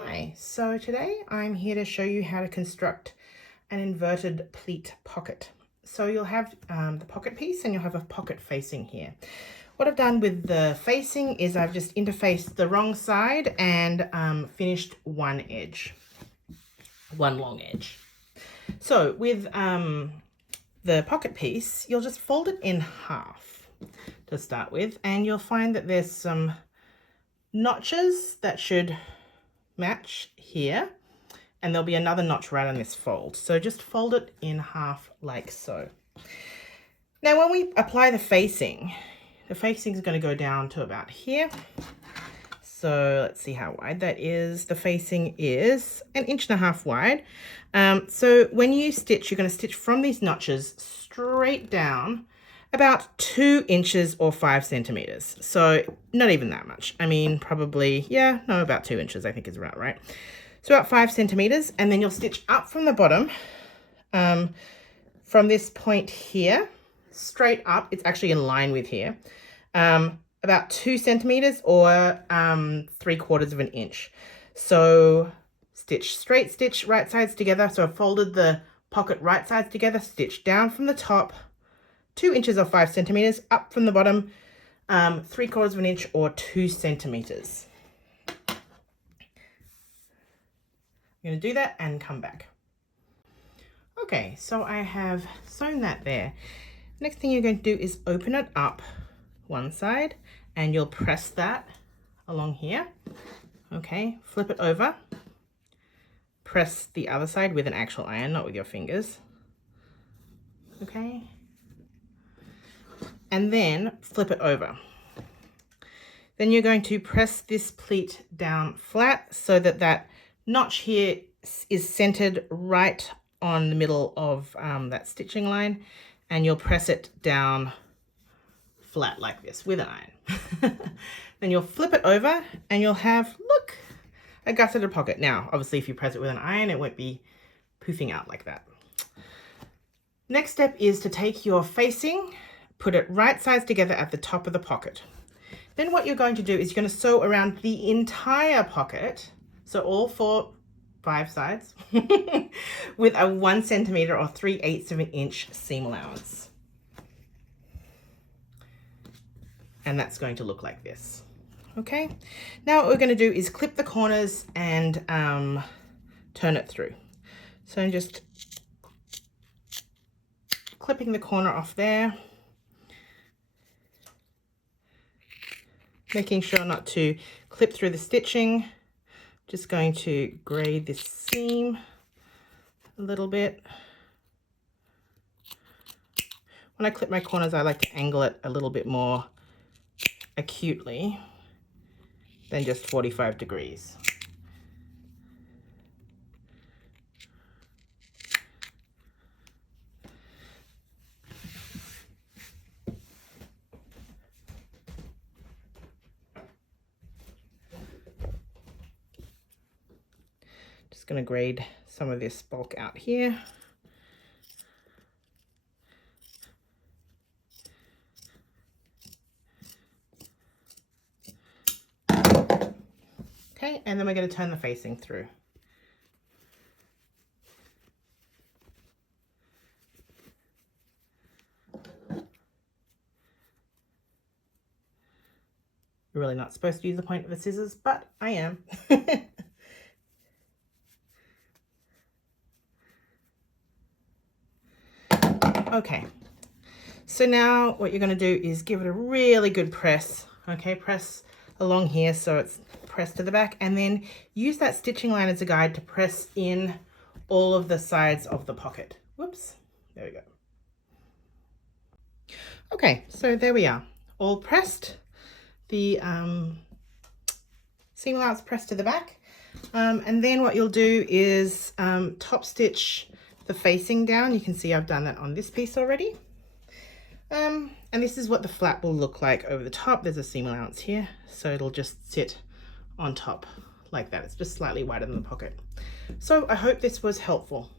Hi, so today I'm here to show you how to construct an inverted pleat pocket. So you'll have the pocket piece and you'll have a pocket facing here. What I've done with the facing is I've just interfaced the wrong side and finished one long edge. So with the pocket piece, you'll just fold it in half to start with, and you'll find that there's some notches that should match here, and there'll be another notch right on this fold. So just fold it in half like so. Now when we apply the facing is going to go down to about here. So let's see how wide that is. The facing is 1.5 inches wide. So when you stitch, you're going to stitch from these notches straight down about 2 inches or 5 centimeters. So not even that much. I mean, probably, about 2 inches, I think is about right. So about 5 centimeters, and then you'll stitch up from the bottom, from this point here, straight up. It's actually in line with here. About 2 centimeters or 3/4 of an inch. So stitch straight stitch right sides together. So I've folded the pocket right sides together, stitch down from the top, 2 inches or 5 centimeters, up from the bottom, 3/4 of an inch or 2 centimeters. I'm going to do that and come back. Okay, so I have sewn that there. Next thing you're going to do is open it up one side, and you'll press that along here. Okay, flip it over. Press the other side with an actual iron, not with your fingers. Okay. And then flip it over. Then you're going to press this pleat down flat so that that notch here is centered right on the middle of that stitching line, and you'll press it down flat like this with an iron. Then you'll flip it over and you'll have, look, a gusseted pocket. Now, obviously, if you press it with an iron, it won't be poofing out like that. Next step is to take your facing, put it right sides together at the top of the pocket. Then what you're going to do is you're going to sew around the entire pocket, so all 5 sides, with a 1 centimeter or 3/8 of an inch seam allowance. And that's going to look like this. Okay, now what we're going to do is clip the corners and turn it through. So I'm just clipping the corner off there, making sure not to clip through the stitching. Just going to grade this seam a little bit. When I clip my corners, I like to angle it a little bit more acutely than just 45 degrees. Just going to grade some of this bulk out here. Okay, and then we're going to turn the facing through. You're really not supposed to use the point of the scissors, but I am. Okay, so now what you're going to do is give it a really good press. Okay, press along here so it's pressed to the back, and then use that stitching line as a guide to press in all of the sides of the pocket. Whoops, there we go. Okay, so there we are, all pressed. The seam allowance pressed to the back, and then what you'll do is top stitch the facing down. You can see I've done that on this piece already. And this is what the flap will look like over the top. There's a seam allowance here, so it'll just sit on top like that. It's just slightly wider than the pocket. So I hope this was helpful.